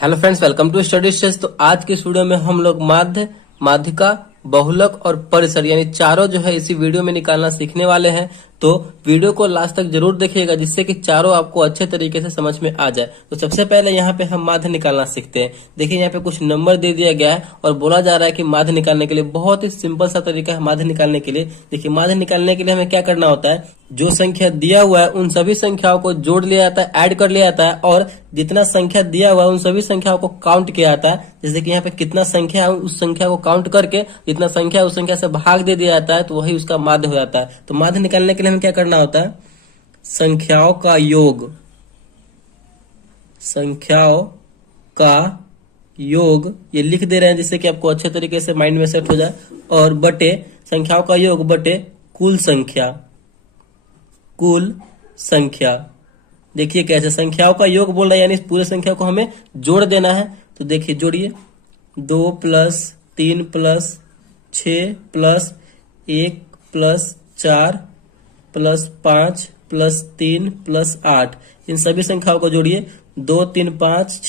Hello friends, welcome to study stage. तो आज के वीडियो में हम लोग माध्य, माध्यिका, बहुलक और परिसर यानी चारों जो है इसी वीडियो में निकालना सीखने वाले हैं। तो वीडियो को लास्ट तक जरूर देखिएगा जिससे कि चारों आपको अच्छे तरीके से समझ में आ जाए। तो सबसे पहले यहाँ पे हम माध्य निकालना सीखते हैं। देखिए यहाँ पे कुछ नंबर दे दिया गया है और बोला जा रहा है कि माध्य निकालने के लिए बहुत ही सिंपल सा तरीका है माध्य निकालने के लिए। देखिए माध्य निकालने के लिए हमें क्या करना होता है, जो संख्या दिया हुआ है उन सभी संख्याओं को जोड़ लिया जाता है, ऐड कर लिया जाता है और जितना संख्या दिया हुआ है उन सभी संख्याओं को काउंट किया जाता है। जैसे कि यहाँ पे कितना संख्या है उस संख्या को काउंट करके जितना संख्या है उस संख्या से भाग दे दिया जाता है, तो वही उसका माध्य हो जाता है। तो माध्य निकालने के लिए हमें क्या करना होता है, संख्याओं का योग, संख्याओं का योग ये लिख दे रहे हैं जिससे कि आपको अच्छे तरीके से माइंड में सेट हो जाए, और बटे संख्याओं का योग बटे कुल संख्या, कुल संख्या। देखिए कैसे संख्याओं का योग बोल रहा है यानी पूरे संख्या को हमें जोड़ देना है। तो देखिए जोड़िए, 2 + 3 + 6 + 1 + 4 + 5 + 3 + 8, इन सभी संख्याओं को जोड़िए। 2 3 5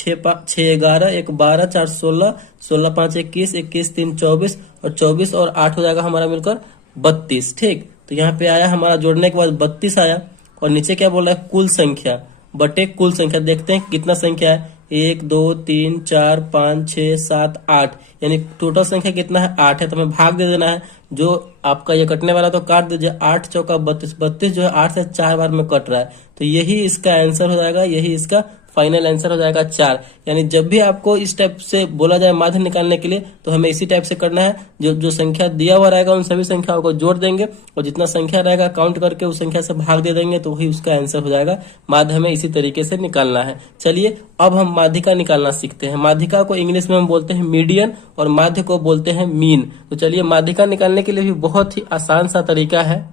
6 11 1 12 4 16 16 5 21 21 3 24 और 24 और 8 हो जाएगा हमारा मिलकर 32। ठीक, तो यहाँ पे आया हमारा जोड़ने के बाद 32 आया। और नीचे क्या बोल रहा है, कुल संख्या बटे कुल संख्या। देखते हैं कितना संख्या है, 1 2 3 4 5 6 7 8, यानी टोटल संख्या कितना है, 8 है। तो हमें भाग दे देना है, जो आपका ये कटने वाला तो काट दीजिए। 8 चौका 32, 32 जो है 8 से 4 बार में कट रहा है, तो यही इसका आंसर हो जाएगा, यही इसका फाइनल आंसर हो जाएगा 4। यानी जब भी आपको इस टाइप से बोला जाए माध्य निकालने के लिए तो हमें इसी टाइप से करना है। जो जो संख्या दिया हुआ रहेगा उन सभी संख्याओं को जोड़ देंगे और जितना संख्या रहेगा काउंट करके उस संख्या से भाग दे देंगे, तो वही उसका आंसर हो जाएगा। माध्य हमें इसी तरीके से निकालना है। चलिए अब हम माध्यिका निकालना सीखते हैं। माध्यिका को इंग्लिश में हम बोलते हैं मीडियन और माध्य को बोलते हैं मीन। तो चलिए माध्यिका निकालने के लिए भी बहुत ही आसान सा तरीका है।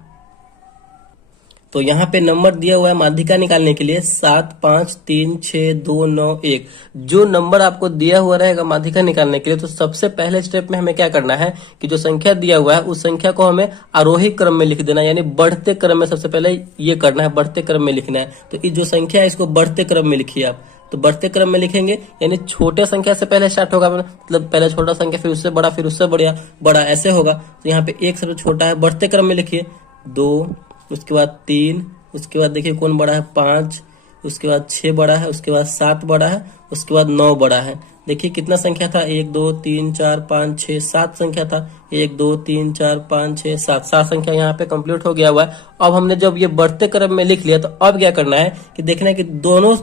तो यहाँ पे नंबर दिया हुआ है माध्यिका निकालने के लिए 7 5 3 6 2 9 1। जो नंबर आपको दिया हुआ रहेगा माध्यिका निकालने के लिए, तो सबसे पहले स्टेप में हमें क्या करना है कि जो संख्या दिया हुआ है उस संख्या को हमें आरोही क्रम में लिख देना है, यानी बढ़ते क्रम में सबसे पहले ये करना है, बढ़ते क्रम में लिखना है। तो ये जो संख्या है इसको बढ़ते क्रम में लिखिए आप। तो बढ़ते क्रम में लिखेंगे यानी छोटे संख्या से पहले स्टार्ट होगा, मतलब पहले छोटा संख्या फिर उससे बड़ा फिर उससे बड़ा ऐसे होगा। तो यहाँ पे 1 सबसे छोटा है, बढ़ते क्रम में लिखिए। 2, उसके बाद 3, उसके बाद देखिए कौन बड़ा है 5, उसके बाद 6 बड़ा है, उसके बाद 7 बड़ा है, उसके बाद 9 बड़ा है। देखिए कितना संख्या था, 1 2 3 4 5 6 7 संख्या था। 1 2 3 4 5 6 7 संख्या यहाँ पे कंप्लीट हो गया हुआ है। अब हमने जब ये बढ़ते क्रम में लिख लिया, तो अब क्या करना है कि देखना है कि दोनों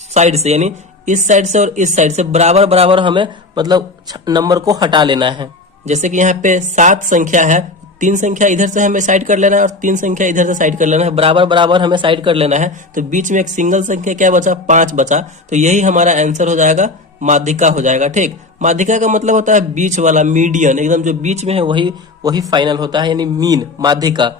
साइड से यानी इस साइड से और इस साइड से बराबर बराबर हमें मतलब नंबर को हटा लेना है। जैसे कि यहाँ पे 7 संख्या है, 3 संख्या इधर से हमें साइड कर लेना है और 3 संख्या इधर से साइड कर लेना है, बराबर बराबर हमें साइड कर लेना है। तो बीच में एक सिंगल संख्या क्या बचा, 5 बचा। तो यही हमारा आंसर हो जाएगा, माध्यिका हो जाएगा। ठीक, माध्यिका का मतलब होता है बीच वाला, मीडियन, एकदम जो बीच में है वही फाइनल होता है, यानी मीन माध्यिका।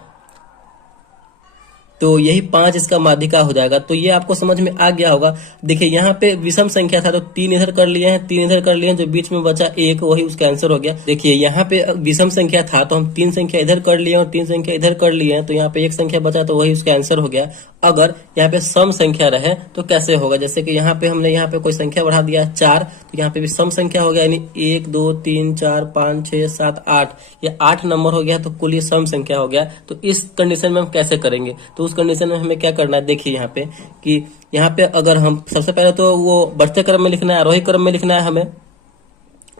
तो यही 5 इसका माध्यिका हो जाएगा। तो ये आपको समझ में आ गया होगा। देखिए यहाँ पे विषम संख्या था तो 3 इधर कर लिए हैं, 3 इधर कर लिए हैं, जो बीच में बचा 1 वही उसका आंसर हो गया। देखिए यहाँ पे विषम संख्या था तो हम 3 संख्या इधर कर लिए और 3 संख्या इधर कर लिए हैं, तो यहाँ पे 1 संख्या बचा तो वही उसका आंसर हो गया। अगर यहाँ पे सम संख्या रहे तो कैसे होगा, जैसे कि यहाँ पे हमने यहाँ पे कोई संख्या बढ़ा दिया 4, तो यहाँ पे भी सम संख्या हो गया, यानी 1 2 3 4 5 6 7 8, ये 8 नंबर हो गया, तो कुल ये सम संख्या हो गया। तो इस कंडीशन में हम कैसे करेंगे, तो उस कंडीशन में हमें क्या करना है, देखिए यहाँ पे कि यहाँ पे अगर हम सबसे पहले तो वो बढ़ते क्रम में लिखना है, आरोही क्रम में लिखना है हमें।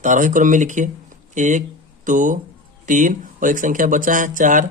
तो आरोही क्रम में लिखिए 1 2 3 और एक संख्या बचा है 4,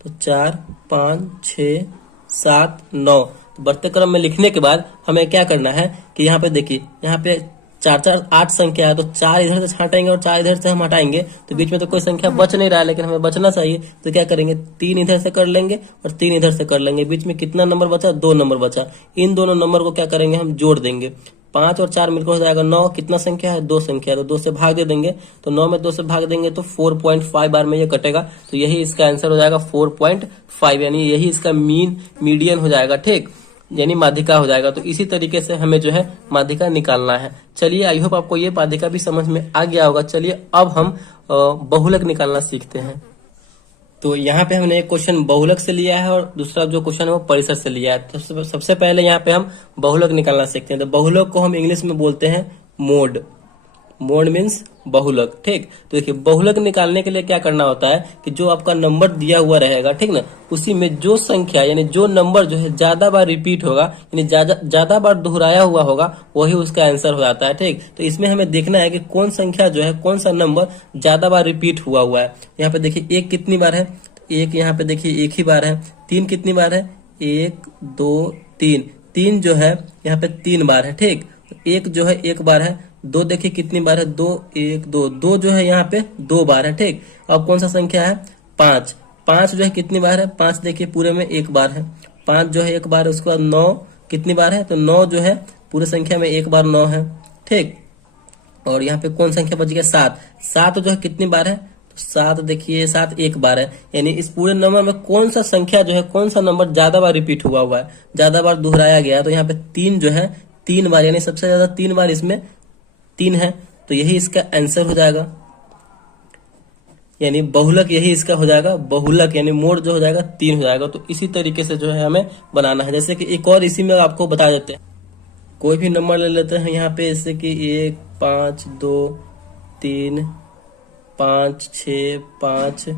तो 4 5 6 7 9। तो बढ़ते क्रम में लिखने के बाद हमें क्या करना है कि यहाँ पे देखिए यहाँ पे 4 4 8 संख्या है, तो 4 इधर से हटाएंगे और 4 इधर से हम हटाएंगे, तो बीच में तो कोई संख्या बच नहीं रहा है, लेकिन हमें बचना चाहिए। तो क्या करेंगे, 3 इधर से कर लेंगे और 3 इधर से कर लेंगे, बीच में कितना नंबर बचा, 2 नंबर बचा। इन दोनों नंबर को क्या करेंगे, हम जोड़ देंगे। 5 और 4 मिलकर हो जाएगा 9। कितना संख्या है, 2 संख्या है, तो 2 से भाग दे देंगे। तो 9 में 2 से भाग देंगे तो 4.5 बार में ये कटेगा, तो यही इसका आंसर हो जाएगा 4.5, यानी यही इसका मीडियन हो जाएगा। ठीक, यानी माध्यिका हो जाएगा। तो इसी तरीके से हमें जो है माध्यिका निकालना है। चलिए आई होप आपको ये माध्यिका भी समझ में आ गया होगा। चलिए अब हम बहुलक निकालना सीखते हैं। तो यहाँ पे हमने एक क्वेश्चन बहुलक से लिया है और दूसरा जो क्वेश्चन है वो परिसर से लिया है। तो सबसे पहले यहाँ पे हम बहुलक निकालना सीखते हैं। तो बहुलक को हम इंग्लिश में बोलते हैं मोड। मोड मीन्स बहुलक, ठीक। तो देखिए बहुलक निकालने के लिए क्या करना होता है कि जो आपका नंबर दिया हुआ रहेगा, ठीक ना, उसी में जो संख्या यानी जो नंबर जो है ज्यादा बार रिपीट होगा यानी ज्यादा बार दोहराया हुआ होगा वही उसका आंसर हो जाता है, ठीक। तो इसमें हमें देखना है कि कौन संख्या जो है, कौन सा नंबर ज्यादा बार रिपीट हुआ है। यहाँ पे देखिए एक कितनी बार है, एक यहाँ पे देखिए एक ही बार है। तीन कितनी बार है, एक दो तीन, तीन जो है यहाँ पे 3 बार है, ठीक। एक जो है 1 बार है। दो देखिए कितनी बार है, दो, एक दो, दो जो है यहाँ पे 2 बार है, ठीक। अब कौन सा संख्या है, 5। 5 जो है कितनी बार है, 5 देखिए पूरे में 1 बार है। 5 जो है 1 बार है। उसके बाद 9 कितनी बार है, तो 9 जो है पूरे संख्या में 1 बार 9 है, ठीक। और यहाँ पे कौन संख्या बच गया, 7। 7 जो है कितनी बार है, तो 7 देखिए 7 1 बार है। यानी इस पूरे नंबर में कौन सा संख्या जो है, कौन सा नंबर ज्यादा बार रिपीट हुआ है, ज्यादा बार दोहराया गया है, तो यहाँ पे 3 जो है 3 बार, यानी सबसे ज्यादा 3 बार इसमें 3 है। तो यही इसका आंसर हो जाएगा, यानी बहुलक यही इसका हो जाएगा। बहुलक यानी मोड जो हो जाएगा 3 हो जाएगा। तो इसी तरीके से जो है हमें बनाना है। जैसे कि एक और इसी में आपको बता देते हैं, कोई भी नंबर ले लेते हैं यहाँ पे, जैसे कि 1 5 2 3 5 6 5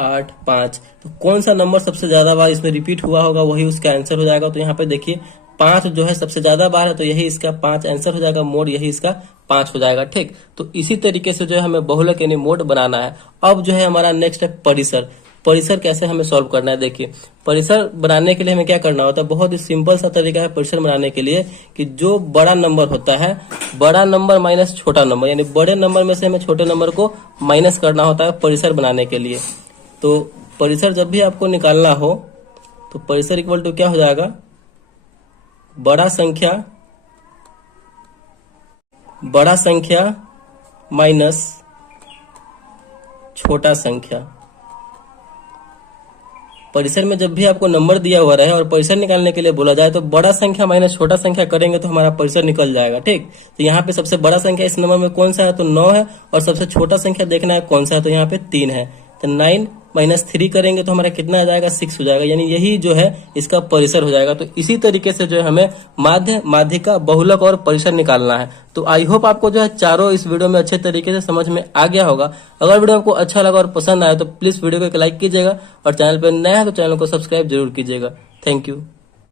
8 5। तो कौन सा नंबर सबसे ज्यादा बार इसमें रिपीट हुआ होगा वही उसका आंसर हो जाएगा। तो यहाँ पे देखिए 5 जो है सबसे ज्यादा बार है, तो यही इसका 5 आंसर हो जाएगा। मोड यही इसका 5 हो जाएगा, ठीक। तो इसी तरीके से जो है हमें बहुलक यानी मोड बनाना है। अब जो है हमारा नेक्स्ट है परिसर। परिसर कैसे हमें सॉल्व करना है, देखिए परिसर बनाने के लिए हमें क्या करना होता है, बहुत ही सिंपल सा तरीका है परिसर बनाने के लिए, कि जो बड़ा नंबर होता है, बड़ा नंबर माइनस छोटा नंबर, यानी बड़े नंबर में से हमें छोटे नंबर को माइनस करना होता है परिसर बनाने के लिए। तो परिसर जब भी आपको निकालना हो तो परिसर इक्वल टू क्या हो जाएगा, बड़ा संख्या माइनस छोटा संख्या। परिसर में जब भी आपको नंबर दिया हुआ रहे और परिसर निकालने के लिए बोला जाए तो बड़ा संख्या माइनस छोटा संख्या करेंगे तो हमारा परिसर निकल जाएगा, ठीक। तो यहाँ पे सबसे बड़ा संख्या इस नंबर में कौन सा है, तो 9 है। और सबसे छोटा संख्या देखना है कौन सा है, तो यहाँ पे 3 है। तो 9 माइनस 3 करेंगे तो हमारा कितना आ जाएगा, 6 हो जाएगा। यानी यही जो है इसका परिसर हो जाएगा। तो इसी तरीके से जो है हमें माध्य, माध्यिका, बहुलक और परिसर निकालना है। तो आई होप आपको जो है चारों इस वीडियो में अच्छे तरीके से समझ में आ गया होगा। अगर वीडियो आपको अच्छा लगा और पसंद आया तो प्लीज वीडियो को एक लाइक कीजिएगा और चैनल पर नया है तो चैनल को सब्सक्राइब जरूर कीजिएगा। Thank you.